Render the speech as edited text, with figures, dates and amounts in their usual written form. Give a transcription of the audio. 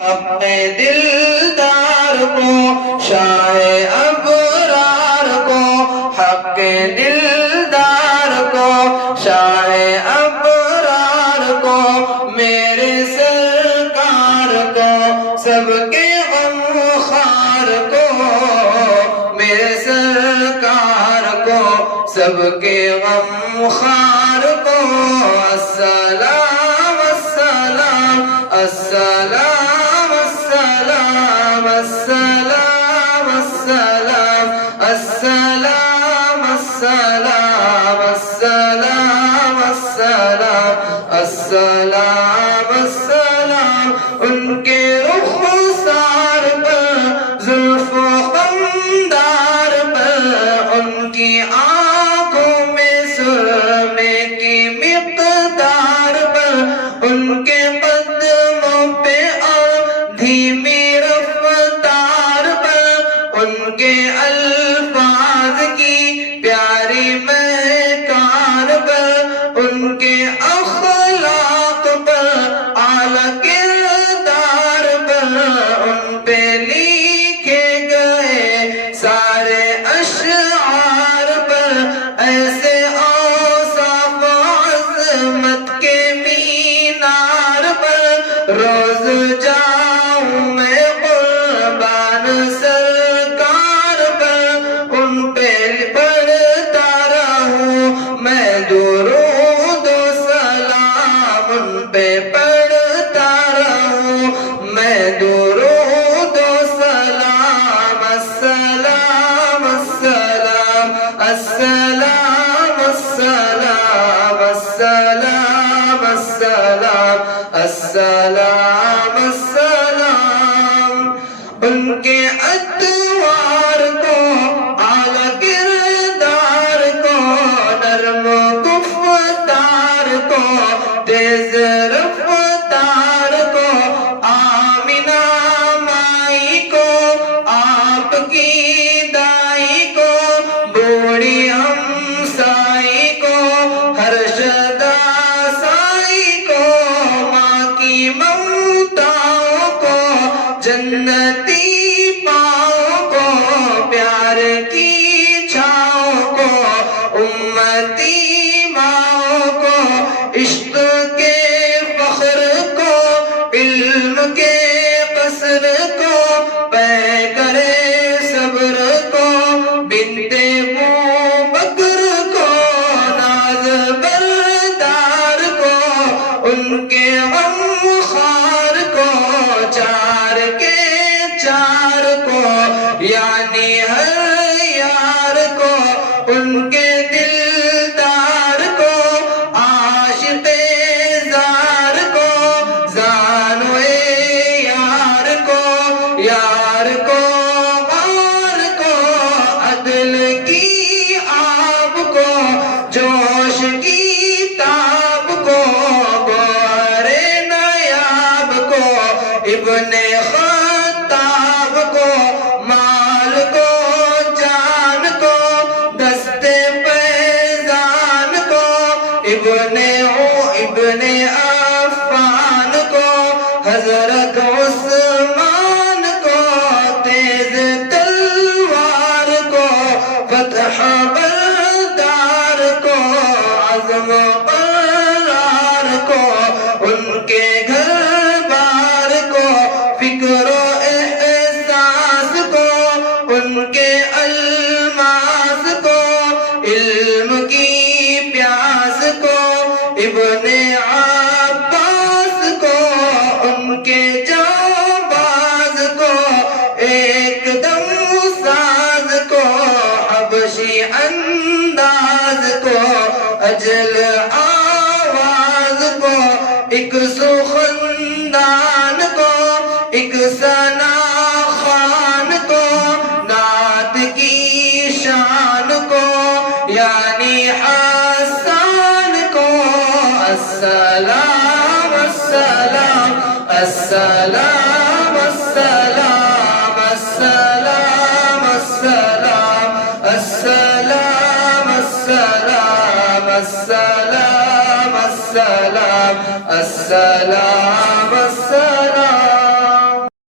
حق دلدار کو، شاہ ابرار کو، حق دلدار کو، شاہ ابرار کو، میرے سرکار کو، سب کے غم خوار کو، میرے سرکار کو، سب کے غم خوار کو، السلام السلام السلام السلام السلام السلام السلام السلام السلام السلام السلام السلام ان کے رخسار پر، زلف و خمدار پر، ان کی آنکھوں میں سرمے کی مقدار پر، ان کے قدموں پہ اور دھیمی رفتار پر، ان کے الفاظ کی پیاری مہکار پر، ان کے اخلاق پر، اعلیٰ کردار پر، ان پہ لکھے گئے سارے اشعار پر، ایسے اوصاف و عظمت کے مینار پر، روز جاؤں میں قربان سرکار پر، ان پہ پڑھتا رہوں میں درود و سلام، ان پہ پڑھتا رہوں میں درود و سلام، السلام السلام السلام السلام السلام السلام السلام السلام ان کے ادوار کو، اعلیٰ کردار کو، نرم گفتار کو، تیز رفتار کو، آمینہ مائی کو، آپ کی دائی کو، بوڑھی ہمسائی کو، ہر شدا سائی کو، ماں کی ممتاؤں کو، جنتی پاؤں کو، پیار کی چھاؤں کو، امتی ماؤں کو، عشق کے فخر کو، علم کے قصر کو، پے کرے صبر کو، بنت بکر کو، ناز بردار کو، ان کے غم خوار کو، چار کے چار کو، یعنی ہر یار کو، ان کے دلدار کو، عاشق زار کو، زانوے یار کو، یار کو غار کو، عدل کی آب کو، جوش کی تاب کو، گوہر نیاب کو، ابن خطاب کو، مال کو، جان کو، دست فیضان کو، ابن عفان کو، حضرت عثمان کو، تیز تلوار کو، فتح بردار کو، عزم قرار کو، ان کے گھر بار کو، فکر و احساس کو، ان کے الماس کو، علم کی پیاس کو، ابن عباس کو، ان کے جانباز کو، ایک دم ساز کو، حبشی انداز کو، اجل آواز کو، ایک سخندان کو، ایک ثنا خوان کو، نعت کی شان کو، یعنی حسان کو، السلام السلام السلام السلام السلام السلام السلام السلام السلام السلام السلام السلام